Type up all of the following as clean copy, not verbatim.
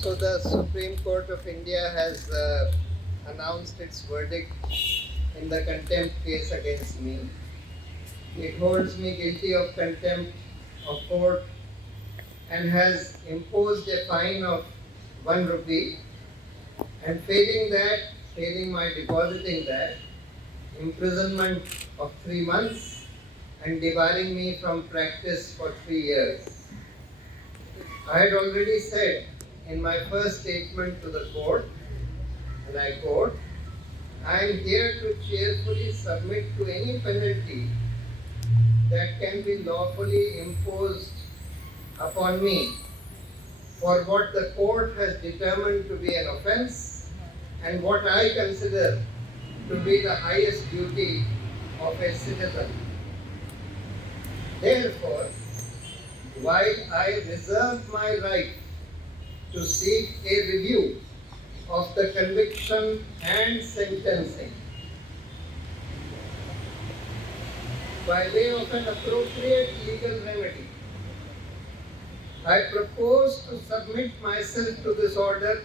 So the Supreme Court of India has announced its verdict in the contempt case against me. It holds me guilty of contempt of court and has imposed a fine of 1 rupee, and failing my depositing that, imprisonment of 3 months and debarring me from practice for 3 years. I had already said in my first statement to the court, and I quote, I am here to cheerfully submit to any penalty that can be lawfully imposed upon me for what the court has determined to be an offense and what I consider to be the highest duty of a citizen. Therefore, while I reserve my right to seek a review of the conviction and sentencing by way of an appropriate legal remedy, I propose to submit myself to this order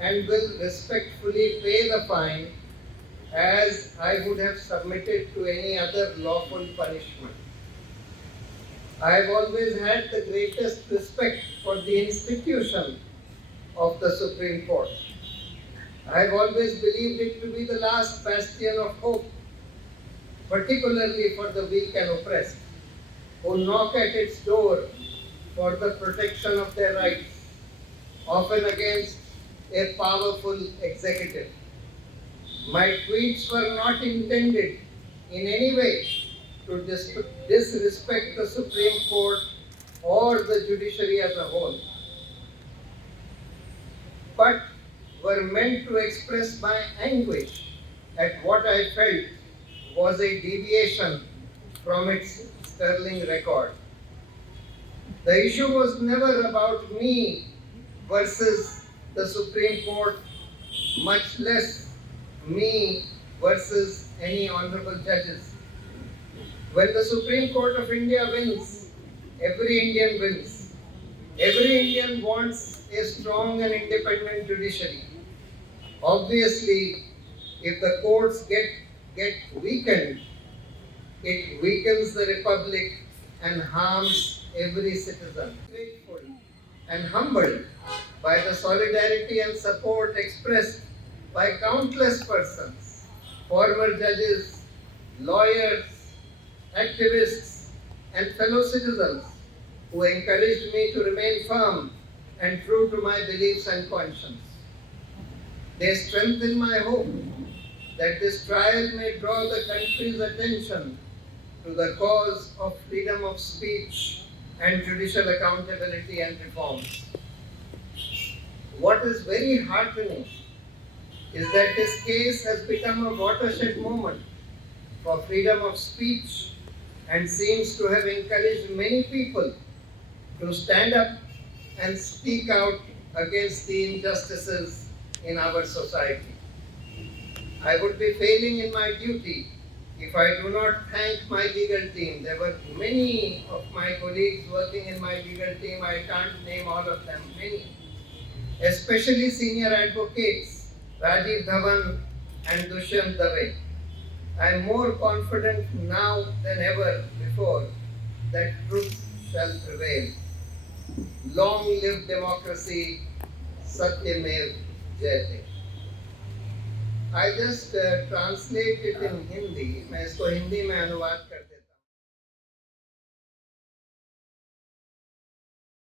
and will respectfully pay the fine as I would have submitted to any other lawful punishment. I have always had the greatest respect for the institution of the Supreme Court. I have always believed it to be the last bastion of hope, particularly for the weak and oppressed, who knock at its door for the protection of their rights, often against a powerful executive. My tweets were not intended in any way to disrespect the Supreme Court or the judiciary as a whole, but were meant to express my anguish at what I felt was a deviation from its sterling record. The issue was never about me versus the Supreme Court, much less me versus any honorable judges. When the Supreme Court of India wins, every Indian wins. Every Indian wants a strong and independent judiciary. Obviously, if the courts get weakened, it weakens the republic and harms every citizen. Grateful and humbled by the solidarity and support expressed by countless persons, former judges, lawyers, activists, and fellow citizens who encouraged me to remain firm and true to my beliefs and conscience. They strengthen my hope that this trial may draw the country's attention to the cause of freedom of speech and judicial accountability and reforms. What is very heartening is that this case has become a watershed moment for freedom of speech and seems to have encouraged many people to stand up and speak out against the injustices in our society. I would be failing in my duty if I do not thank my legal team. There were many of my colleagues working in my legal team. I can't name all of them, many. Especially senior advocates, Rajiv Dhawan and Dushyant Dave. I am more confident now than ever before that truth shall prevail. Long live democracy, Satyamev Jayate. I just translate it in Hindi. मैं इसको हिंदी में अनुवाद करता हूँ.